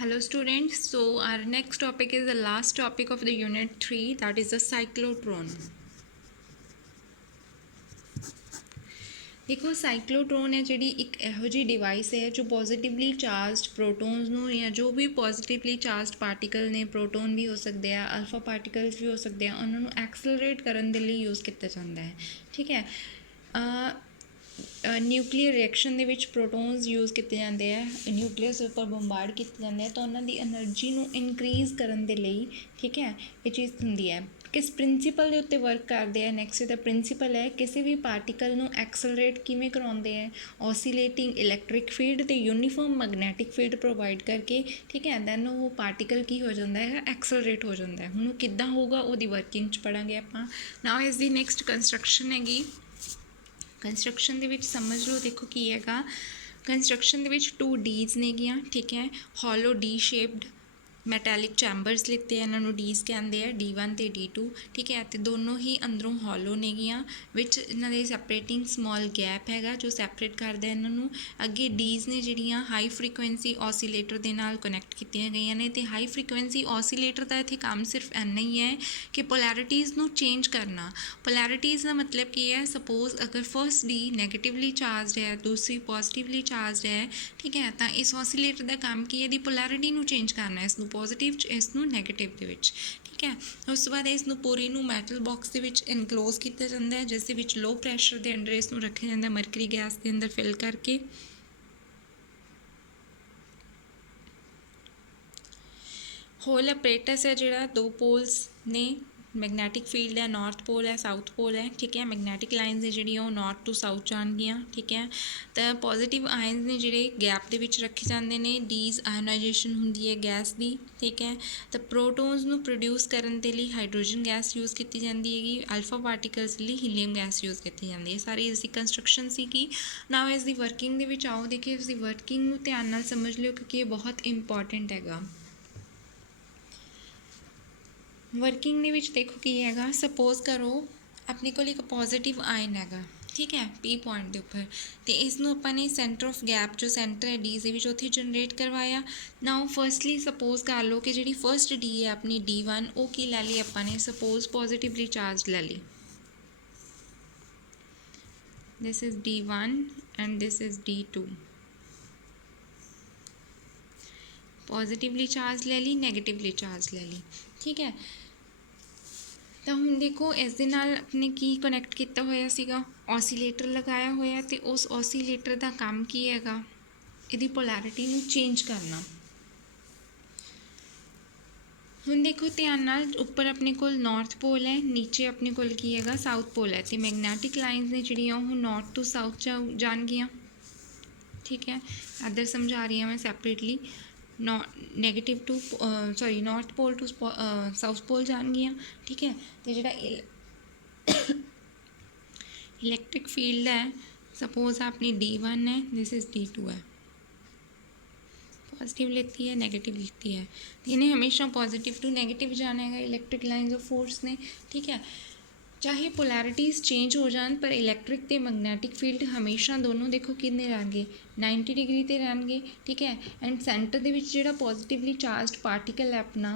Hello students, so our next topic is the last topic of the unit 3, that is the cyclotron. देखो cyclotron है जी एक ਇਹੋ ਜਿਹੀ device है जो पॉजिटिवली चार्जड प्रोटॉन्स ਨੂੰ ਜਾਂ ਜੋ ਵੀ ਪੋਜ਼ਿਟਿਵਲੀ ਚਾਰਜਡ ਪਾਰਟੀਕਲ ਨੇ ਪ੍ਰੋਟੋਨ ਵੀ ਹੋ ਸਕਦੇ ਆ ਅਲਫਾ ਪਾਰਟੀਕਲਸ ਵੀ ਹੋ ਸਕਦੇ ਆ ਉਹਨਾਂ ਨੂੰ ਐਕਸਲਰੇਟ ਕਰਨ ਦੇ ਲਈ ਯੂਜ਼ ਕੀਤਾ ਜਾਂਦਾ ਹੈ ਠੀਕ ਹੈ ਨਿਊਕਲੀਅਰ ਰਿਐਕਸ਼ਨ ਦੇ ਵਿੱਚ ਪ੍ਰੋਟੋਨਸ ਯੂਜ਼ ਕੀਤੇ ਜਾਂਦੇ ਆ ਨਿਊਕਲੀਅਸ ਉੱਪਰ ਬੰਬਾਰਡ ਕੀਤੇ ਜਾਂਦੇ ਆ ਤਾਂ ਉਹਨਾਂ ਦੀ એનર્ਜੀ ਨੂੰ ਇਨਕਰੀਜ਼ ਕਰਨ ਦੇ ਲਈ ਠੀਕ ਹੈ ਇਹ ਚੀਜ਼ ਹੁੰਦੀ ਹੈ किस प्रिंसीपल के उत्ते वर्क करते हैं नैक्सट द प्रिंसीपल है किसी भी पार्टिकल नू एक्सलरेट किवें कराउंदे हैं ऑसीलेटिंग इलैक्ट्रिक फील्ड ते यूनीफॉर्म मैगनैटिक फील्ड प्रोवाइड करके ठीक है दैन वो पार्टिकल की हो जाता है एक्सलरेट हो जाता है हुण किद्दां होगा उहदी वर्किंग च पढ़ांगे आपां नाउ इस दी नैक्सट कंस्ट्रक्शन हैगी कंस्ट्रक्शन दे विच समझ लो देखो की हैगा कंस्ट्रक्शन दे विच 2 डीज नेगियां ठीक है hollow D shaped metallic chambers ਲਿੱਤੇ ਇਹਨਾਂ ਨੂੰ ਡੀਜ਼ ਕਹਿੰਦੇ ਆ D1 ਅਤੇ D2 ਠੀਕ ਹੈ ਅਤੇ ਦੋਨੋਂ ਹੀ ਅੰਦਰੋਂ ਹੌਲੋ ਨੇਗੀਆਂ ਵਿੱਚ ਇਹਨਾਂ ਦੇ ਸੈਪਰੇਟਿੰਗ ਸਮੋਲ ਗੈਪ ਹੈਗਾ ਜੋ ਸੈਪਰੇਟ ਕਰਦਾ ਇਹਨਾਂ ਨੂੰ ਅੱਗੇ ਡੀਜ਼ ਨੇ ਜਿਹੜੀਆਂ ਹਾਈ ਫਰੀਕੁਐਂਸੀ ਔਸੀਲੇਟਰ ਦੇ ਨਾਲ ਕਨੈਕਟ ਕੀਤੀਆਂ ਗਈਆਂ ਨੇ ਅਤੇ ਹਾਈ ਫਰੀਕੁਐਂਸੀ ਔਸੀਲੇਟਰ ਦਾ ਇੱਥੇ ਕੰਮ ਸਿਰਫ ਇੰਨਾ ਹੀ ਹੈ ਕਿ ਪੋਲੈਰਿਟੀਜ਼ ਨੂੰ ਚੇਂਜ ਕਰਨਾ ਪੋਲੈਰਿਟੀਜ਼ ਦਾ ਮਤਲਬ ਕੀ ਹੈ ਸਪੋਜ਼ ਅਗਰ ਫਸਟ ਡੀ ਨੈਗੇਟਿਵਲੀ ਚਾਰਜਡ ਹੈ ਦੂਸਰੀ ਪੋਜ਼ਿਟਿਵਲੀ ਚਾਰਜਡ ਹੈ ਠੀਕ ਹੈ ਤਾਂ ਇਸ ਔਸੀਲੇਟਰ ਦਾ ਕੰਮ ਕੀ ਹੈ ਇਹਦੀ ਪੋਲੈਰਿਟੀ ਨੂੰ ਚੇਂਜ ਕਰਨਾ ਇਸ ਨੂੰ ਪੋਜ਼ੀਟਿਵ 'ਚ ਇਸ ਨੂੰ ਨੈਗੇਟਿਵ ਦੇ ਵਿੱਚ ਠੀਕ ਹੈ ਉਸ ਤੋਂ ਬਾਅਦ ਇਸ ਨੂੰ ਪੂਰੀ ਨੂੰ ਮੈਟਲ ਬਾਕਸ ਦੇ ਵਿੱਚ ਇਨਕਲੋਜ਼ ਕੀਤਾ ਜਾਂਦਾ ਹੈ ਜਿਸ ਦੇ ਵਿੱਚ ਲੋ ਪ੍ਰੈਸ਼ਰ ਦੇ ਅੰਡਰ ਇਸ ਨੂੰ ਰੱਖਿਆ ਜਾਂਦਾ ਮਰਕਰੀ ਗੈਸ ਦੇ ਅੰਦਰ ਫਿਲ ਕਰਕੇ ਹੋਲ ਆਪਰੇਟਸ ਹੈ ਜਿਹੜਾ 2 ਪੋਲਸ ਨੇ मैगनैटिक फील्ड है नॉर्थ पोल है साउथ पोल है ठीक है मैगनैटिक लाइन्स है जी नॉर्थ टू साउथ जाणगियां ठीक है तो पॉजिटिव आयन्स ने जिहड़े गैप दे विच रखे जाते हैं डीज आयोनाइजेशन हुंदी है गैस दी ठीक है तो प्रोटोन्स नूं प्रोड्यूस करन दे लई हाइड्रोजन गैस यूज़ की जाती हैगी अल्फा पार्टिकल्स लई हीलियम गैस यूज़ की जाती है सारी इसकी कंस्ट्रक्शन सीगी नाउ इस दी वर्किंग दे विच आओ देखिए इस दी वर्किंग नूं ध्यान नाल समझ लिओ क्योंकि ये बहुत इंपॉर्टेंट हैगा वर्किंग ਦੇ ਵਿੱਚ ਦੇਖੋ ਕੀ ਹੈਗਾ ਸਪੋਜ਼ ਕਰੋ ਆਪਣੇ ਕੋਲ ਇੱਕ ਪੋਜ਼ਿਟਿਵ ਆਇਨ ਹੈਗਾ ਠੀਕ ਹੈ ਪੀ ਪੁਆਇੰਟ ਦੇ ਉੱਪਰ ਅਤੇ ਇਸ ਨੂੰ ਆਪਾਂ ਨੇ ਸੈਂਟਰ ਆਫ ਗੈਪ ਜੋ ਸੈਂਟਰ ਹੈ ਡੀ ਦੇ ਵਿੱਚ ਉੱਥੇ ਜਨਰੇਟ ਕਰਵਾਇਆ ਨਾਓ ਫਰਸਟਲੀ ਸਪੋਜ਼ ਕਰ ਲਓ ਕਿ ਜਿਹੜੀ ਫਸਟ ਡੀ ਹੈ ਆਪਣੀ D1 ਉਹ ਕੀ ਲੈ ਲਈ ਆਪਾਂ ਨੇ ਸਪੋਜ਼ ਪੋਜ਼ਿਟਿਵਲੀ ਚਾਰਜ ਲੈ ਲਈ this is D1 and this is D2 positively charge ਲੈ ਲਈ ਨੈਗੇਟਿਵਲੀ ਚਾਰਜ ਲੈ ਲਈ ठीक है तो हम देखो इस दे नाल अपने की कनैक्ट किया होया सीगा ऑसीलेटर लगाया होया ते उस ऑसीलेटर का काम की हैगा इहदी पोलैरिटी नूं चेंज करना हुण देखो ध्यान नाल उपर अपने कोल नॉर्थ पोल है नीचे अपने कोल की हैगा साउथ पोल है तो मैगनैटिक लाइन्स ने जिहड़ियां ओह नॉर्थ टू साउथ जाणगियां ठीक है इधर समझा रही हूँ मैं separately negative to sorry north pole to south pole जाणगियां ठीक है तो जिहड़ा इलैक्ट्रिक फील्ड है सपोज अपनी D1 है दिस इज़ D2 है पॉजिटिव लेती है नैगेटिव लेती है तो इन्हें हमेशा पॉजिटिव टू नैगेटिव जाना है इलैक्ट्रिक लाइन्स ऑफ फोर्स ने ठीक है चाहे पोलैरिटीज़ चेंज हो जान पर इलैक्ट्रिक ते मैगनैटिक फील्ड हमेशा दोनों देखो कितने रहणगे 90 डिग्री ते रहणगे ठीक है एंड सेंटर दे विच जिहड़ा पॉजिटिवली चार्जड पार्टिकल है अपना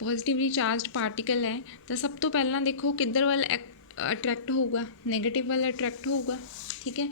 पॉजिटिवली चार्जड पार्टिकल है तो सब तो पहला देखो किधर वाल अट्रैक्ट होगा नैगेटिव वाल अट्रैक्ट होगा ठीक है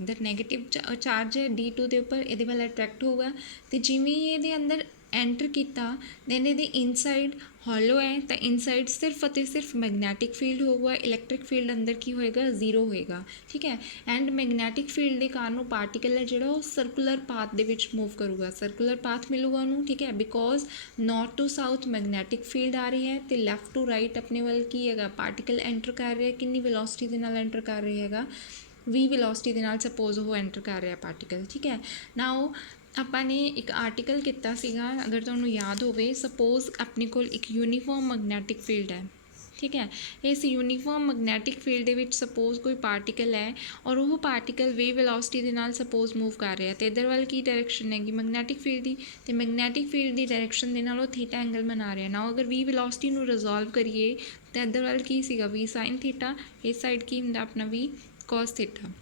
इधर नैगेटिव चार्ज है D2 के उपर ये वाल अट्रैक्ट होगा तो जिमें ये अंदर एंटर किया दैन ये इनसाइड हॉलो है तो इनसाइड सिर्फ और सिर्फ मैगनैटिक फील्ड होगा इलैक्ट्रिक फील्ड अंदर की होएगा जीरो होएगा ठीक है एंड मैगनैटिक फील्ड के कारण पार्टिकल है जो सर्कुलर पाथ दे विच मूव करूगा सर्कुलर पाथ मिलूगा उन्होंने ठीक है because north to south magnetic field आ रही है तो लैफ्ट टू राइट अपने वाल की है पार्टिकल एंटर कर रहे हैं कितनी वेलोसिटी के नाल एंटर कर रहे हैगा V वेलोसिटी के नाल सपोज वो एंटर कर रहा पार्टिकल ठीक है नाउ ਆਪਾਂ ਨੇ ਇੱਕ ਆਰਟੀਕਲ ਕੀਤਾ ਸੀਗਾ ਅਗਰ ਤੁਹਾਨੂੰ ਯਾਦ ਹੋਵੇ ਸਪੋਜ਼ ਆਪਣੇ ਕੋਲ ਇੱਕ ਯੂਨੀਫਾਰਮ ਮੈਗਨੈਟਿਕ ਫੀਲਡ ਹੈ ਠੀਕ ਹੈ ਇਸ ਯੂਨੀਫਾਰਮ ਮੈਗਨੈਟਿਕ ਫੀਲਡ ਦੇ ਵਿੱਚ ਸਪੋਜ਼ ਕੋਈ ਪਾਰਟੀਕਲ ਹੈ ਔਰ ਉਹ ਪਾਰਟੀਕਲ ਵੇ ਵੈਲੋਸਿਟੀ ਦੇ ਨਾਲ ਸਪੋਜ਼ ਮੂਵ ਕਰ ਰਿਹਾ ਤੇ ਇਧਰ ਵੱਲ ਕੀ ਡਾਇਰੈਕਸ਼ਨ ਹੈਗੀ ਮੈਗਨੈਟਿਕ ਫੀਲਡ ਦੀ ਤੇ ਮੈਗਨੈਟਿਕ ਫੀਲਡ ਦੀ ਡਾਇਰੈਕਸ਼ਨ ਦੇ ਨਾਲ ਉਹ ਥੀਟਾ ਐਂਗਲ ਬਣਾ ਰਿਹਾ ਨਾ ਅਗਰ v ਵੈਲੋਸਿਟੀ ਨੂੰ ਰਿਜ਼ੋਲਵ ਕਰੀਏ ਤਾਂ ਇਧਰ ਵੱਲ ਕੀ ਸੀਗਾ v sin ਥੀਟਾ ਇਸ ਸਾਈਡ ਕੀ ਹੁੰਦਾ ਆਪਣਾ v cos theta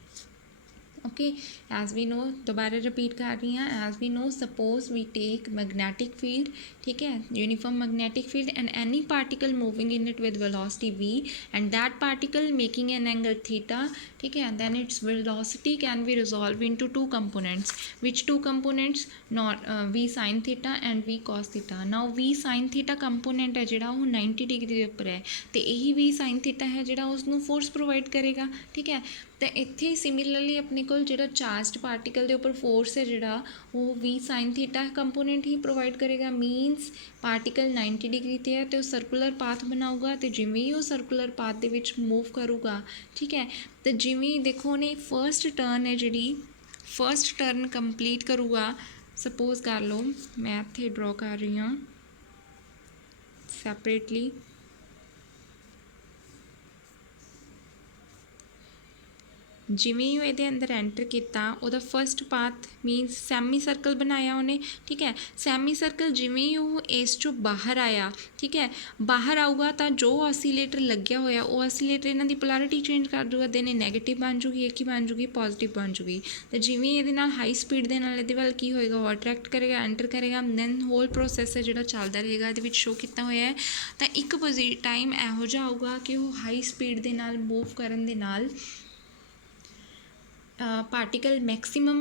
okay as we know, दोबारा रिपीट कर रही हैं, as we know suppose we take magnetic field, ठीक है, uniform magnetic field and any particle moving in it with velocity v and that particle making an angle theta, ठीक है, then its velocity can be resolve into two components, which two components, not v sin theta and v cos theta. Now v sin theta component है जिहड़ा वो 90 degree के उपर है, तो यही v sin थीटा है जिहड़ा उसनूं फोर्स प्रोवाइड करेगा, ठीक है। तो इत्थे सिमिलरली अपने कोल जिहड़ा चार्जड पार्टिकल के उपर फोर्स है जिहड़ा वो v sin थीटा कंपोनेंट ही प्रोवाइड करेगा। मीनस पार्टिकल 90 डिग्री ते है तो सर्कुलर पाथ बनाऊगा, तो जिवें ही वो सर्कुलर पाथ दे विच मूव करूगा, ठीक है, तो जिवें देखो ने फर्स्ट टर्न है जिहड़ी फर्स्ट टर्न कंप्लीट करूगा, सपोज कर लो मैं इत्थे ड्रॉ कर रही हाँ सैपरेटली, जिवें ही ये अंदर एंटर किया वह first path means semi circle बनाया उन्हें, ठीक है, सैमी सर्कल जिवें ही वो इस चो बाहर आया, ठीक है, बाहर आऊगा तो जो ऑसीलेटर लग्या होया वो ऑसीलेटर इन्हां दी पोलैरिटी चेंज कर दूगा, देने नैगेटिव बन जूगी, एक ही बन जूगी पॉजिटिव बन जूगी। तो जिवें ये हाई स्पीड के नाल इहदे वल की होएगा वो अट्रैक्ट करेगा, एंटर करेगा, दैन होल प्रोसैस है जिहड़ा चलदा रहेगा, इहदे विच शो किया होया है। तो एक टाइम इहो जिहा आऊगा कि वो हाई स्पीड के नाल मूव करन दे नाल पार्टिकल मैक्सीमम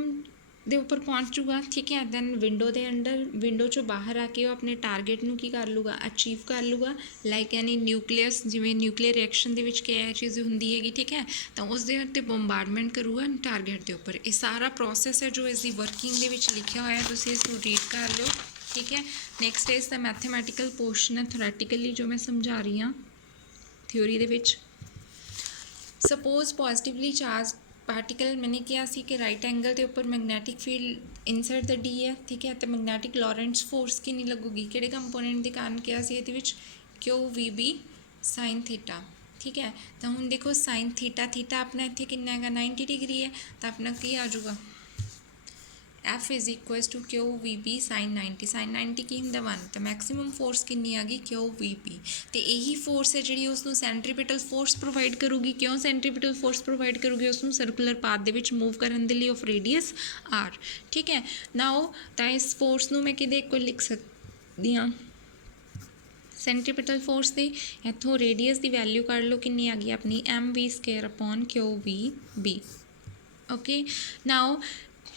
दे उपर पहुँच जूगा, ठीक है, दैन विंडो के अंडर विंडो चो बाहर आके वो अपने टारगेट नूं की कर लूगा, अचीव कर लूगा, लाइक यानी न्यूक्लियस जिवें न्यूक्लियर रिएक्शन दे विच क्या चीज़ हुंदी हैगी, ठीक है, तो उस दे उत्ते बंबार्डमेंट करूगा टारगेट के उपर। ये सारा प्रोसैस है जो इसकी वर्किंग दे विच लिखिया होया, तुसीं इसनूं रीड कर लो, ठीक है। Next is the mathematical portion है थोरैटिकली जो मैं समझा रही हाँ थ्योरी दे विच। सपोज पॉजिटिवली चार्ज पार्टिकल मैंने क्या सी कि राइट एंगल के उपर magnetic field inside the D है, ठीक है, तो मैगनैटिक लॉरेंट्स फोर्स की नहीं लगूगी किहड़े कंपोनेंट के कारण क्या सी इहदे विच q we b sine theta, ठीक है। तो हुण देखो साइन थीटा थीटा अपना इत्थे कितना है 90 डिग्री है, तो अपना की आ जाऊगा f is equals to q we b sine 90 की हुंदा 1, तो मैक्सीमम फोर्स कितनी आ गई क्यू वी बी, तो यही फोर्स है जी उसनूं सेंट्रीपिटल फोर्स प्रोवाइड करूगी। क्यों सेंट्रीपिटल फोर्स प्रोवाइड करूगी? उसनूं सर्कुलर पाथ दे विच मूव करन दे लई ऑफ रेडियस आर, ठीक है। नाउ तो इस फोर्स नूं मैं किहदे कोल लिख सकदी हाँ सेंट्रीपिटल फोर्स दे, इत्थों रेडियस की वैल्यू कढ लो कितनी आ गई अपनी M V square upon Q we B, okay. Now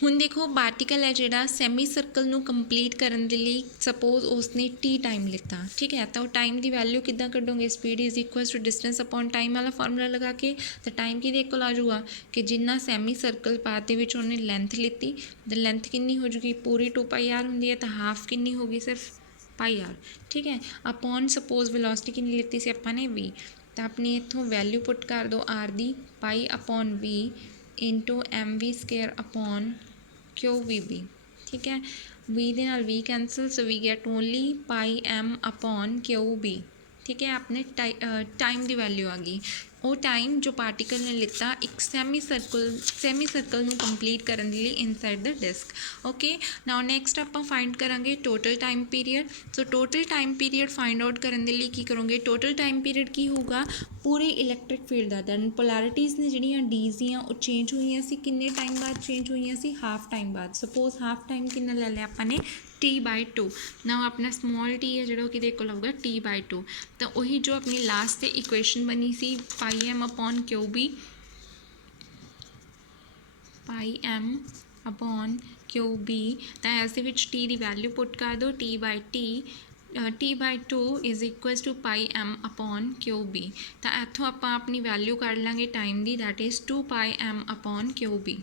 हुण देखो पार्टिकल है जिहड़ा सैमी सर्कल नूं कंप्लीट करन दे लई सपोज उसने टी टाइम लिता, ठीक है, तो टाइम की वैल्यू किद्दां कढोगे? Speed is equals to distance upon time वाला फार्मूला लगा के, तो टाइम किहदे कोल आ जाऊगा कि जिन्ना सैमी सर्कल पाथ दे विच उन्हें लेंथ लिती, तो लेंथ कितनी हो जूगी पूरी 2πr हुंदी है, तो हाफ कितनी होगी सिर्फ πr, ठीक है, अपॉन सपोज वेलोसिटी कितनी लिती सी आपां ने v, तो अपनी इत्थों वैल्यू पुट कर दो r दी pi upon v into M V square upon Q we B, ठीक है, v दे नाल v cancel, so we get only pi M upon Q B, ठीक है। अपने टाइम की वैल्यू आ गई, वो टाइम जो पार्टिकल ने लिता एक सैमी सर्कल नूं कंप्लीट करन दे लई inside the disc, okay. Now next आपां फाइंड करांगे total time period. So total time period find out करन दे लई की करोगे? टोटल टाइम पीरीयड की होगा पूरे इलैक्ट्रिक फील्ड का, दैन पोलैरिटीज़ ने जिहड़ियां डीज दियां वो चेंज हुई सी, किन्ने टाइम बाद चेंज हुई सी? हाफ टाइम बाद। सपोज हाफ टाइम कितना ले लिया आपां ने T/2, ना अपना स्मॉल टी है जो कि होगा T/2, तो वही जो अपनी लास्ट से इक्वेशन बनी सी pi M upon Q b, pi M upon Q b, तो ऐसे विच टी की वैल्यू पुट कर दो T/2 is equals to pi M upon Q b, तो इत्थों आप अपनी वैल्यू कढ़ लाँगे टाइम की, that is 2πm upon Q b,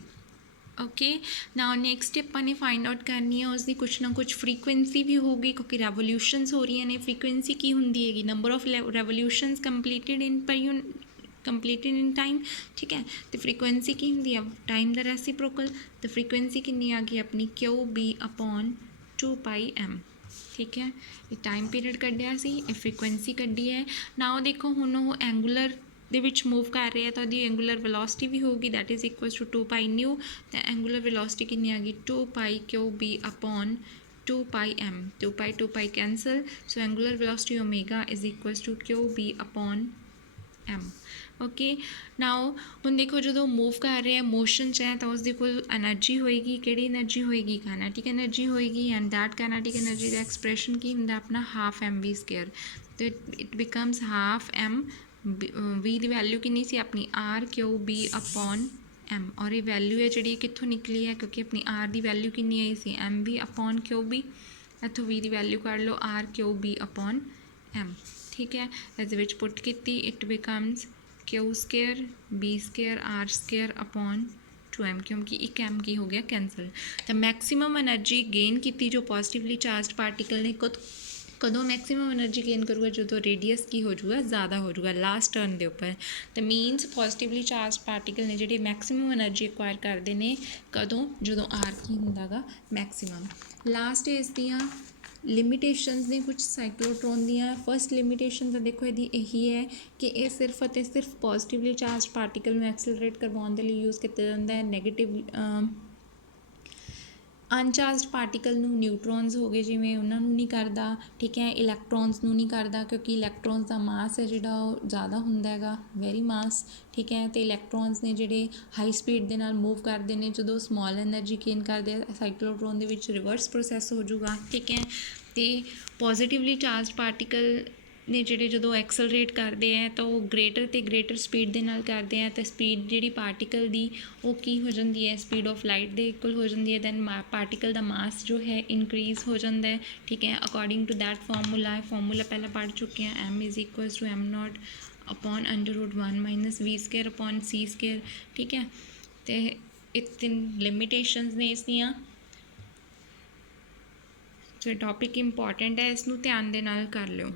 okay. Now next अपन ने फाइंड आउट करनी है उसकी कुछ ना कुछ फ्रीकुएंसी भी होगी, क्योंकि रेवोल्यूशनस हो रही ने। फ्रीकुएंसी की होंगी है number of revolutions completed in time, ठीक है, तो फ्रीकुएंसी की होंगी है टाइम द रेसिप्रोकल, तो फ्रीकुएंसी कितनी आ गई अपनी क्यू बी अपॉन 2πm, ठीक है। ये टाइम पीरियड कढ़िया सी, फ्रीकुएंसी कढ़ी है। नाउ देखो हुण वो एंगूलर ਦੇ ਵਿੱਚ मूव कर रहे हैं तो ਉਹਦੀ एंगूलर वेलोसिटी भी होगी, that is equals to 2π nu, तो एंगूलर वेलोसिटी कितनी आ गई 2π q b upon 2πm, 2π cancel, so angular velocity omega is equals to q b upon m, okay now ਹੁਣ ਦੇਖੋ ਜਦੋਂ ਮੂਵ ਕਰ ਰਿਹਾ ਮੋਸ਼ਨ 'ਚ ਹੈ ਤਾਂ ਉਸਦੇ ਕੋਲ ਐਨਰਜੀ ਹੋਏਗੀ, ਕਿਹੜੀ ਐਨਰਜੀ ਹੋਏਗੀ, ਕਾਈਨੈਟਿਕ ਐਨਰਜੀ ਹੋਏਗੀ, ਐਂਡ ਦੈਟ ਕਾਈਨੈਟਿਕ ਐਨਰਜੀ ਦਾ ਐਕਸਪ੍ਰੈਸ਼ਨ ਕੀ ਹੁੰਦਾ ਆਪਣਾ ਹਾਫ mv ਸਕੇਅਰ, ਤੇ it becomes half m v ਦੀ ਵੈਲਿਊ ਕਿੰਨੀ ਸੀ ਆਪਣੀ r ਕਿਊ b ਅਪੋਨ m, ਔਰ ਇਹ ਵੈਲਿਊ ਹੈ ਜਿਹੜੀ ਕਿੱਥੋਂ ਨਿਕਲੀ ਹੈ ਕਿਉਂਕਿ ਆਪਣੀ r ਦੀ ਵੈਲਿਊ ਕਿੰਨੀ ਆਈ ਸੀ mv ਅਪੋਨ ਕਿਊ b, ਇੱਥੋਂ v ਦੀ ਵੈਲਿਊ ਕੱਢ ਲਓ r ਕਿਊ b ਅਪੋਨ m, ਠੀਕ ਹੈ। ਇਹਦੇ ਵਿੱਚ ਪੁੱਟ ਕੀਤੀ it becomes Q square B square R square upon 2m, ਕਿਉਂਕਿ ਇੱਕ m ਕੀ ਹੋ ਗਿਆ ਕੈਂਸਲ। ਤਾਂ ਮੈਕਸੀਮਮ ਐਨਰਜੀ ਗੇਨ ਕੀਤੀ ਜੋ ਪੋਜ਼ਿਟਿਵਲੀ ਚਾਰਜਡ ਪਾਰਟੀਕਲ ਨੇ ਕਦੋਂ ਮੈਕਸੀਮਮ ਐਨਰਜੀ ਗੇਨ ਕਰੂਗਾ ਜਦੋਂ ਰੇਡੀਅਸ ਕੀ ਹੋ ਜਾਊਗਾ ਜ਼ਿਆਦਾ ਹੋ ਜਾਊਗਾ ਲਾਸਟ ਟਰਨ ਦੇ ਉੱਪਰ। ਤਾਂ ਮੀਨਸ ਪੋਜ਼ਿਟਿਵਲੀ ਚਾਰਜ ਪਾਰਟੀਕਲ ਨੇ ਜਿਹੜੇ ਮੈਕਸੀਮਮ ਐਨਰਜੀ ਐਕਵਾਇਰ ਕਰਦੇ ਨੇ ਕਦੋਂ, ਜਦੋਂ ਆਰ ਕੀ ਹੁੰਦਾ ਗਾ ਮੈਕਸੀਮਮ। ਲਾਸਟ ਇਸ ਦੀਆਂ ਲਿਮਿਟੇਸ਼ਨਸ ਨੇ ਕੁਛ ਸਾਈਕਲੋਟਰੋਨ ਦੀਆਂ। ਫਸਟ ਲਿਮਿਟੇਸ਼ਨ ਤਾਂ ਦੇਖੋ ਇਹਦੀ ਇਹੀ ਹੈ ਕਿ ਇਹ ਸਿਰਫ ਅਤੇ ਸਿਰਫ ਪੋਜ਼ਿਟਿਵਲੀ ਚਾਰਜ ਪਾਰਟੀਕਲ ਨੂੰ ਐਕਸਲਰੇਟ ਕਰਵਾਉਣ ਦੇ ਲਈ ਯੂਜ਼ ਕੀਤਾ ਜਾਂਦਾ ਹੈ। ਨੈਗੇਟਿਵ ਅਨਚਾਰਜਡ ਪਾਰਟੀਕਲ ਨੂੰ ਨਿਊਟਰੋਨਸ ਹੋ ਗਏ ਜਿਵੇਂ ਉਹਨਾਂ ਨੂੰ ਨਹੀਂ ਕਰਦਾ, ਠੀਕ ਹੈ। ਇਲੈਕਟ੍ਰੋਨਸ ਨੂੰ ਨਹੀਂ ਕਰਦਾ ਕਿਉਂਕਿ ਇਲੈਕਟ੍ਰੋਨਸ ਦਾ ਮਾਸ ਹੈ ਜਿਹੜਾ ਉਹ ਜ਼ਿਆਦਾ ਹੁੰਦਾ ਹੈਗਾ, ਵੈਰੀ ਮਾਸ, ਠੀਕ ਹੈ। ਅਤੇ ਇਲੈਕਟ੍ਰੋਨਸ ਨੇ ਜਿਹੜੇ ਹਾਈ ਸਪੀਡ ਦੇ ਨਾਲ ਮੂਵ ਕਰਦੇ ਨੇ, ਜਦੋਂ ਸਮੋਲ ਐਨਰਜੀ ਗੇਨ ਕਰਦੇ ਆ ਸਾਈਕਲੋਟਰੋਨ ਦੇ ਵਿੱਚ ਰਿਵਰਸ ਪ੍ਰੋਸੈਸ ਹੋ ਜਾਊਗਾ, ਠੀਕ ਹੈ। ਅਤੇ ਪੋਜ਼ੀਟਿਵਲੀ ਚਾਰਜ ਪਾਰਟੀਕਲ ਨੇ ਜਿਹੜੇ ਜਦੋਂ ਐਕਸਲਰੇਟ ਕਰਦੇ ਹੈ ਤਾਂ ਉਹ ਗ੍ਰੇਟਰ ਅਤੇ ਗ੍ਰੇਟਰ ਸਪੀਡ ਦੇ ਨਾਲ ਕਰਦੇ ਹੈ, ਤਾਂ ਸਪੀਡ ਜਿਹੜੀ ਪਾਰਟੀਕਲ ਦੀ ਉਹ ਕੀ ਹੋ ਜਾਂਦੀ ਹੈ ਸਪੀਡ ਆਫ ਲਾਈਟ ਦੇ ਇਕੁਅਲ ਹੋ ਜਾਂਦੀ ਹੈ। ਦੈਨ ਪਾਰਟੀਕਲ ਦਾ ਮਾਸ ਜੋ ਹੈ ਇਨਕਰੀਜ਼ ਹੋ ਜਾਂਦਾ ਹੈ, ਠੀਕ ਹੈ। ਅਕੋਰਡਿੰਗ ਟੂ ਦੈਟ ਫਾਰਮੂਲਾ ਪਹਿਲਾਂ ਪੜ੍ਹ ਚੁੱਕੇ ਹਾਂ, m is equals to m0 upon √1 minus v square upon c square, ਠੀਕ ਹੈ। ਅਤੇ ਇਹ 3 ਲਿਮਿਟੇਸ਼ਨਸ ਨੇ ਇਸ ਦੀਆਂ। ਸੋ ਟੋਪਿਕ ਇੰਪੋਰਟੈਂਟ ਹੈ, ਇਸ ਨੂੰ ਧਿਆਨ ਦੇ ਨਾਲ ਕਰ ਲਿਓ।